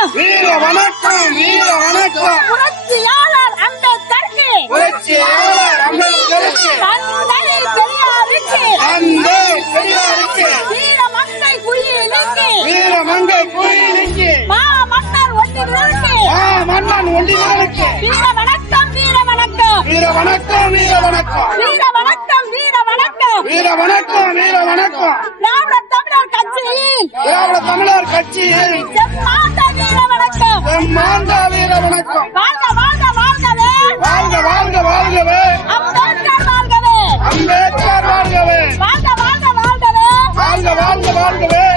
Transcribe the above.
வணக்கம் வீர வணக்கம் வீர வணக்கம். புரட்சியாளர் அம்பேத்கருக்கு புரட்சியாளர் அம்பேத்கருக்கு தந்தை பெரியாருக்கு. தந்தை பெரியாருக்கு. வீர மங்கை குயிலுக்கு. வீர மங்கை குயிலுக்கு. மா மன்னர் ஒன்றிற்கு ஆ மன்னன் ஒண்டிகளுக்கு வீர வணக்கம் வீர வணக்கம். வீர வணக்கம் வீர வணக்கம். வீர வணக்கம் வீர வணக்கம். வீர வணக்கம் வீர வணக்கம். திராவிட தமிழர் கட்சியில் திராவிட தமிழர் வீர மாந்தாளியில வணக்கம். வாழ்க வாழ்க வாழ்கவே. அம்பேத்கர் வாழ்கவே. வாழ்க வாழ்க வாழ்கவே.